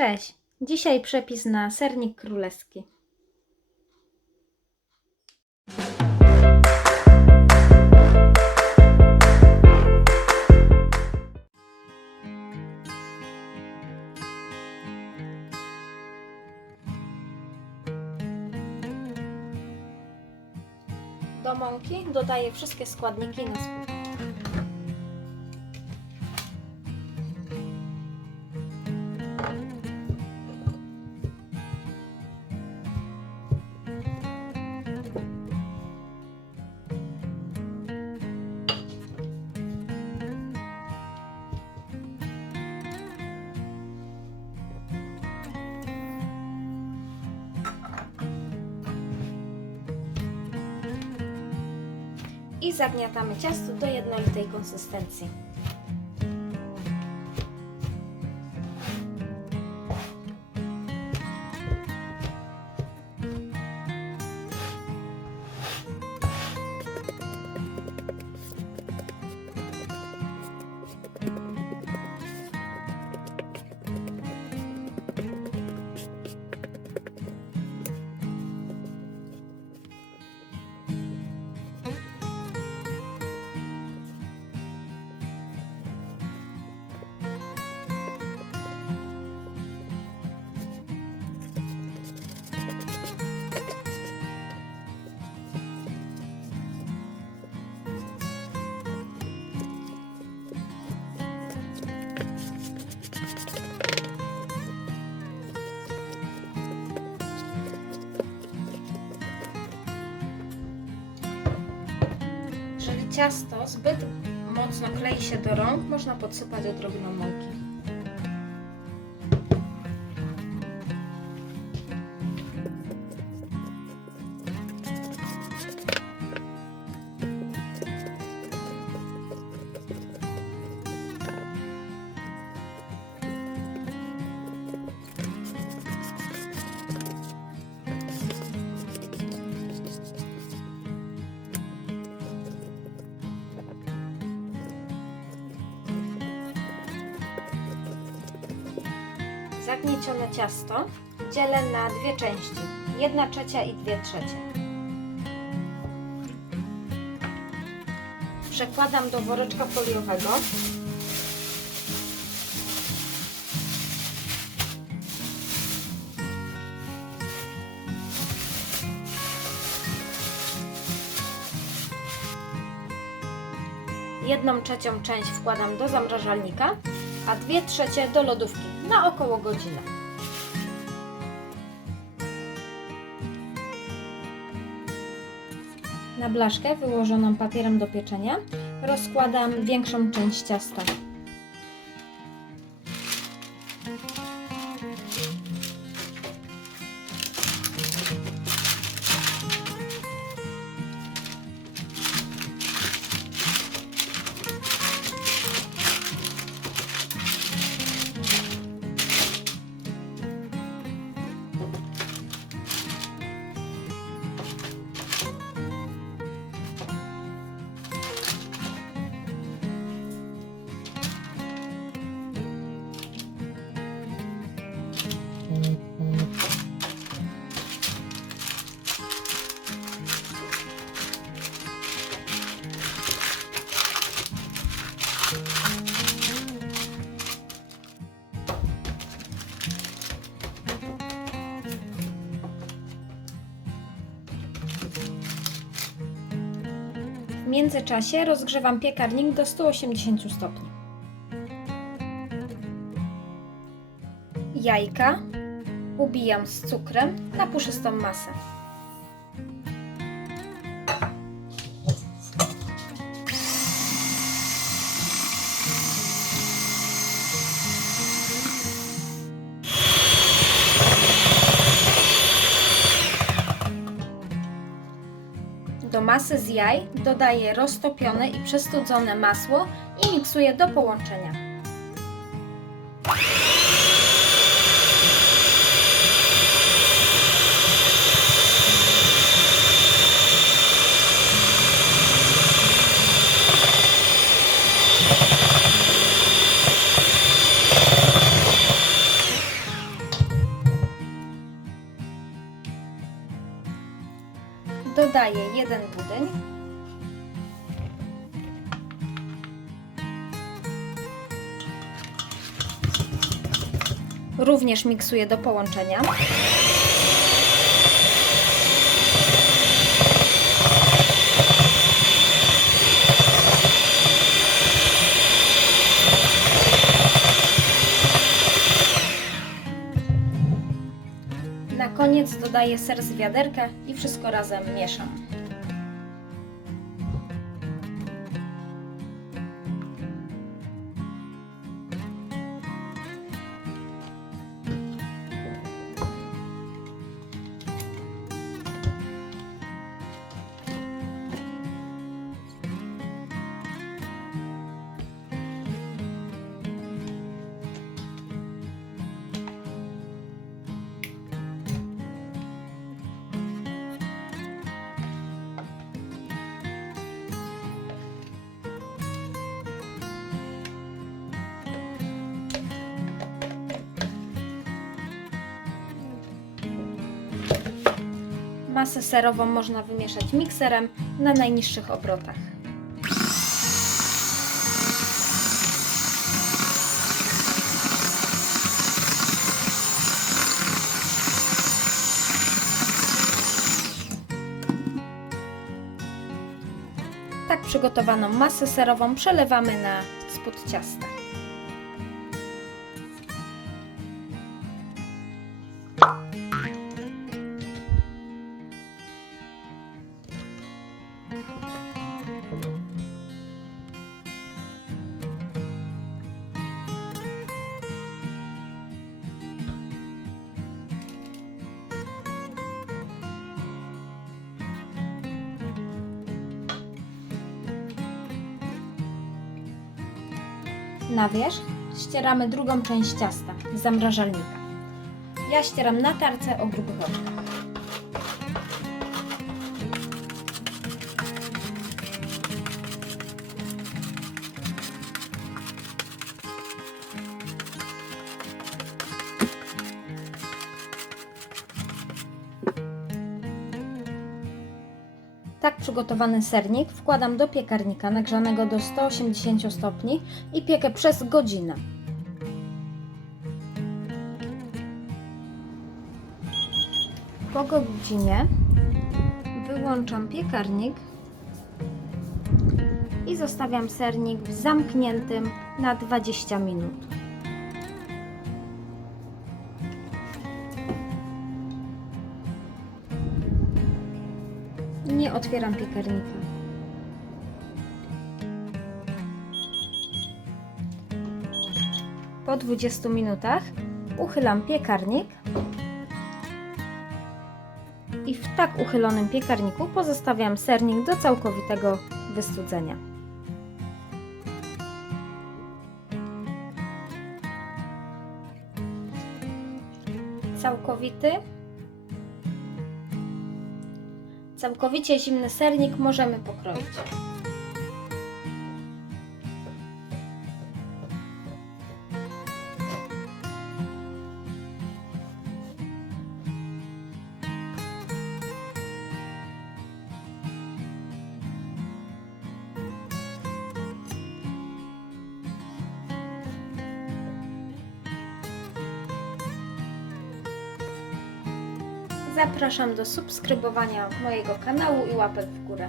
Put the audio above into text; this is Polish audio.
Cześć! Dzisiaj przepis na sernik królewski. Do mąki dodaję wszystkie składniki na spód. I zagniatamy ciasto do jednolitej konsystencji. Ciasto zbyt mocno klei się do rąk, można podsypać odrobiną mąki. Zagniecione ciasto dzielę na dwie części. Jedna trzecia i dwie trzecie. Przekładam do woreczka foliowego. Jedną trzecią część wkładam do zamrażalnika, a dwie trzecie do lodówki na około godzinę. Na blaszkę wyłożoną papierem do pieczenia rozkładam większą część ciasta. Międzyczasie rozgrzewam piekarnik do 180 stopni. Jajka ubijam z cukrem na puszystą masę. Do masy z jaj dodaję roztopione i przestudzone masło i miksuję do połączenia. Dodaję jeden budyń. Również miksuję do połączenia. Dodaję ser z wiaderka i wszystko razem mieszam. Masę serową można wymieszać mikserem na najniższych obrotach. Tak przygotowaną masę serową przelewamy na spód ciasta. Na wierzch ścieramy drugą część ciasta z zamrażalnika. Ja ścieram na tarce o grubych oczkach. Tak przygotowany sernik wkładam do piekarnika nagrzanego do 180 stopni i piekę przez godzinę. Po godzinie wyłączam piekarnik i zostawiam sernik w zamkniętym na 20 minut. Otwieram piekarnika. Po 20 minutach uchylam piekarnik i w tak uchylonym piekarniku pozostawiam sernik do całkowitego wystudzenia. Całkowity Całkowicie zimny sernik możemy pokroić. Zapraszam do subskrybowania mojego kanału i łapek w górę.